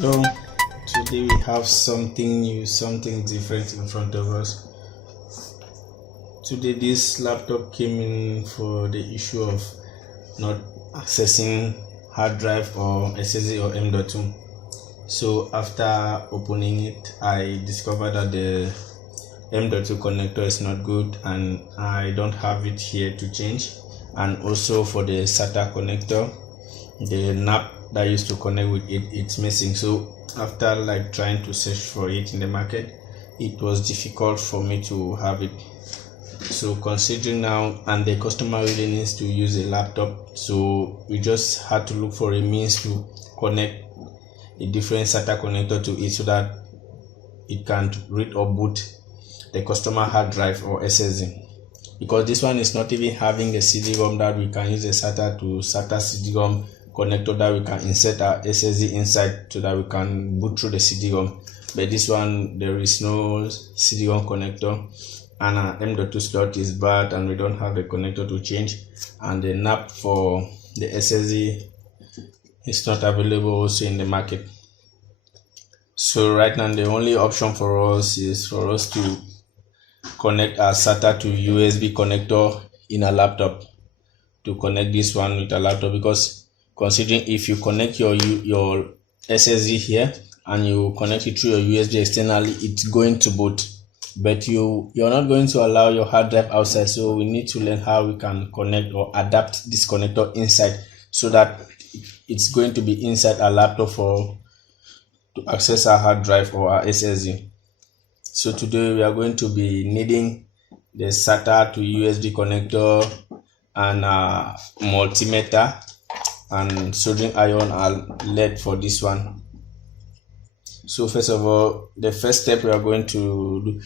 So today we have something new, something different in front of us. Today this laptop came in for the issue of not accessing hard drive or SSD or M.2. So after opening it, I discovered that the M.2 connector is not good and I don't have it here to change. And also for the SATA connector, the nap that used to connect with it, it's missing. So after like trying to search for it in the market, it was difficult for me to have it. So considering now, and the customer really needs to use a laptop, so we just had to look for a means to connect a different SATA connector to it so that it can read or boot the customer hard drive or SSD. Because this one is not even having a CD-ROM that we can use a SATA to SATA CD-ROM connector that we can insert our SSD inside so that we can boot through the CD-ROM. But this one, there is no CD-ROM connector, and our M.2 slot is bad and we don't have the connector to change, and the NAP for the SSD is not available also in the market. So right now the only option for us is for us to connect our SATA to USB connector in a laptop, to connect this one with a laptop, because considering if you connect your SSD here and you connect it through your USB externally, it's going to boot, but you're not going to allow your hard drive outside. So we need to learn how we can connect or adapt this connector inside so that it's going to be inside a laptop to access our hard drive or our SSD. So today we are going to be needing the SATA to USB connector and a multimeter and soldering iron and lead for this one. So first of all, the first step we are going to do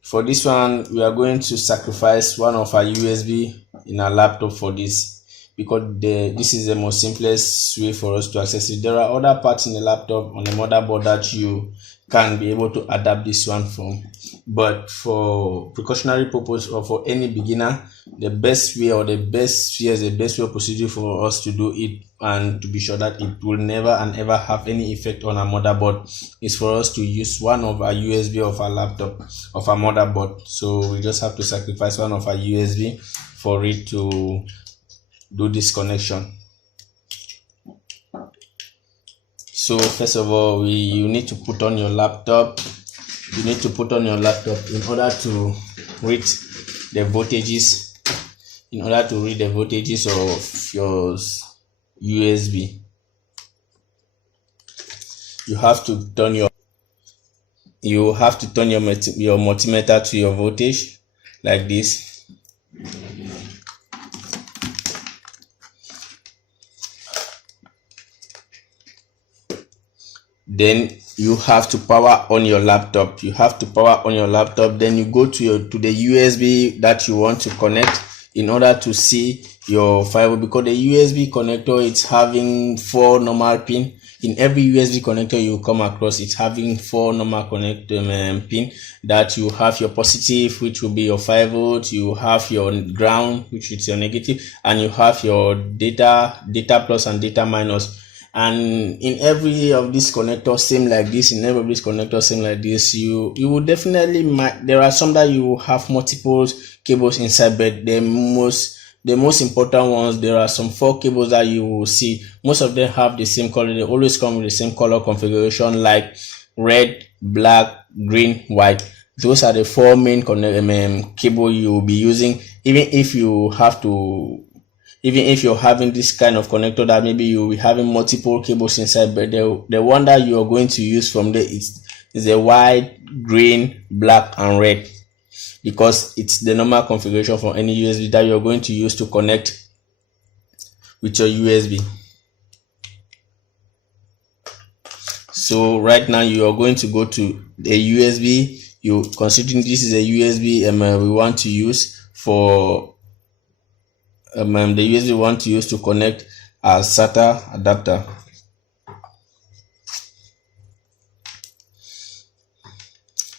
for this one, we are going to sacrifice one of our USB in our laptop for this, because this is the most simplest way for us to access it. There are other parts in the laptop on the motherboard that you can be able to adapt this one from, but for precautionary purpose or for any beginner, the best way or procedure for us to do it and to be sure that it will never and ever have any effect on our motherboard is for us to use one of our USB of our laptop, of our motherboard. So we just have to sacrifice one of our USB for it to do this connection. So first of all, you need to put on your laptop. You need to put on your laptop in order to read the voltages. In order to read the voltages of your USB, you have to turn your multimeter to your voltage like this. Then you have to power on your laptop. Then you go to the USB that you want to connect in order to see your firewall, because the USB connector, it's having 4 normal pin. In every USB connector you come across, it's having 4 normal pin. That you have your positive, which will be your 5 volts, you have your ground, which is your negative, and you have your data plus and data minus. And in every of these connectors same like this, you will definitely there are some that you will have multiple cables inside, but the most important ones, there are some 4 cables that you will see. Most of them have the same color. They always come with the same color configuration, like red, black, green, white. Those are the 4 main cable you will be using. Even if you're having this kind of connector that maybe you'll be having multiple cables inside, but the one that you are going to use from there is the white, green, black, and red, because it's the normal configuration for any USB that you're going to use to connect with your USB. So right now you are going to go to the USB. Considering this is a USB we want to use for the USB we want to use to connect our SATA adapter.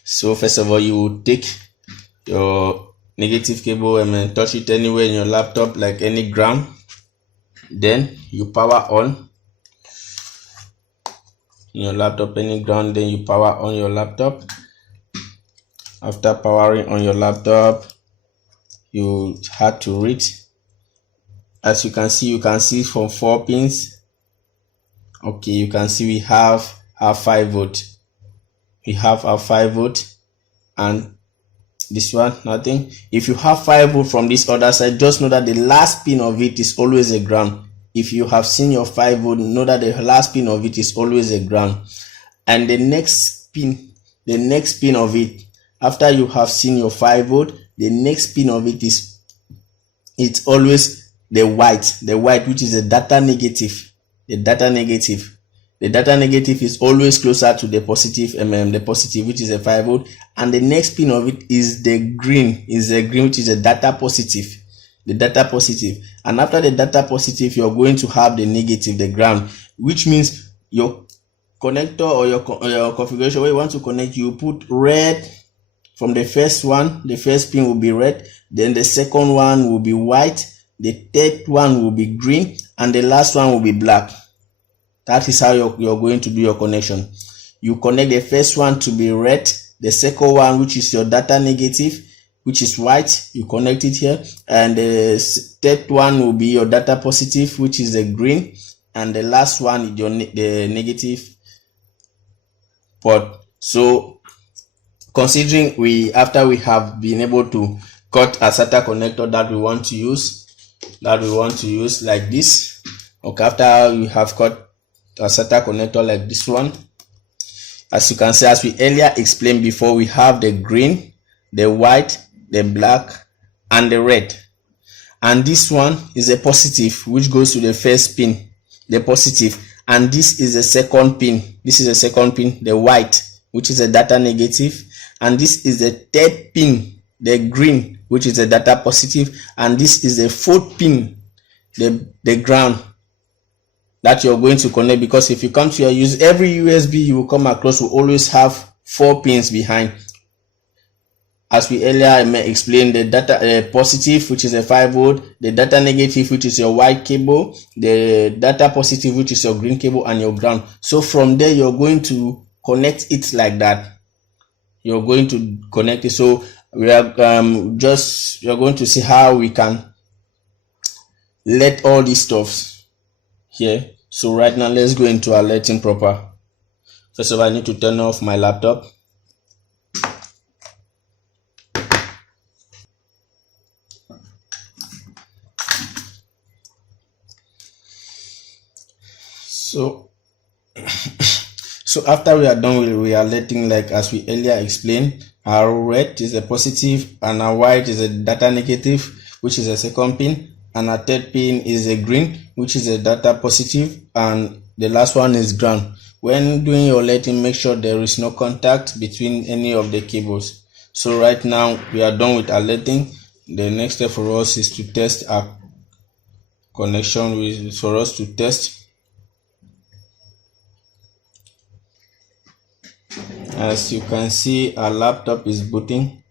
So first of all, you will take your negative cable and touch it anywhere in your laptop, like any ground. Then you power on. in your laptop, any ground, then you power on your laptop. After powering on your laptop, you had to read. As you can see from 4 pins. Okay, you can see we have our 5 volt. We have our 5 volt, and this one nothing. If you have 5 volt from this other side, just know that the last pin of it is always a ground. If you have seen your 5 volt, know that the last pin of it is always a ground. And the next pin of it, after you have seen your 5 volt, the next pin of it is, it's always the white, which is the data negative. The data negative is always closer to the positive, which is a 5 volt, and the next pin of it is the green, which is a data positive. The data positive, and after the data positive, you're going to have the negative, the ground, which means your connector or your configuration where you want to connect, you put red from the first one. The first pin will be red, then the second one will be white, the third one will be green, and the last one will be black. That is how you're going to do your connection. You connect the first one to be red, the second one, which is your data negative, which is white, you connect it here, and the third one will be your data positive, which is the green, and the last one is the negative port. So considering after we have been able to cut a SATA connector that we want to use like this, okay, after we have cut a SATA connector like this one, as you can see, as we earlier explained before, we have the green, the white, the black, and the red, and this one is a positive, which goes to the first pin, the positive, and this is the second pin. This is the second pin, the white, which is a data negative, and this is the third pin, the green, which is a data positive, and this is the fourth pin, the ground, that you're going to connect. Because if you come to every USB you will come across will always have 4 pins behind. As we earlier explained, the data positive, which is a 5 volt, the data negative, which is your white cable, the data positive, which is your green cable, and your ground. So from there you're going to connect it like that. You're going to connect it. So we are you're going to see how we can let all these stuffs here. So right now let's go into our letting proper. First of all, I need to turn off my laptop. So after we are done with we are letting, like as we earlier explained, our red is a positive and our white is a data negative, which is a second pin, and our third pin is a green, which is a data positive, and the last one is ground. When doing your letting, make sure there is no contact between any of the cables. So right now we are done with our letting. The next step for us is to test our connection. For us to test. As you can see, our laptop is booting.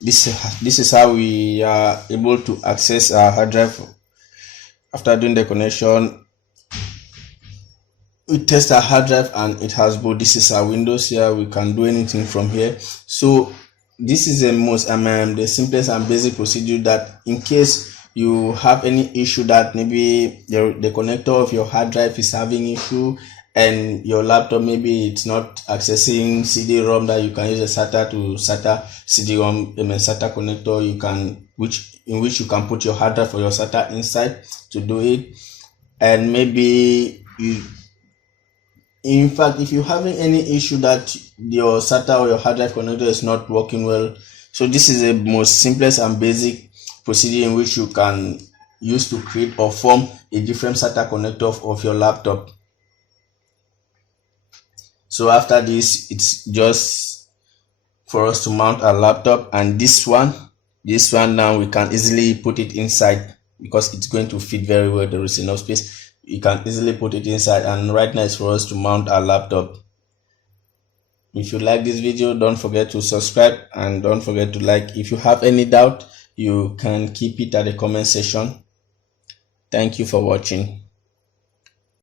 This is how we are able to access our hard drive. After doing the connection, we test our hard drive and it has boot. This is our Windows here. We can do anything from here. So this is the most the simplest and basic procedure, that in case you have any issue that maybe the connector of your hard drive is having issue and your laptop maybe it's not accessing CD-ROM, that you can use a SATA CD-ROM SATA connector, in which you can put your hard drive or your SATA inside to do it. And maybe in fact, if you're having any issue that your SATA or your hard drive connector is not working well, so this is the most simplest and basic procedure in which you can use to create or form a different SATA connector of your laptop. So after this, it's just for us to mount our laptop, and this one now we can easily put it inside because it's going to fit very well. There is enough space. You can easily put it inside, and right now it's for us to mount our laptop. If you like this video, don't forget to subscribe and don't forget to like. If you have any doubt, you can keep it at the comment section. Thank you for watching.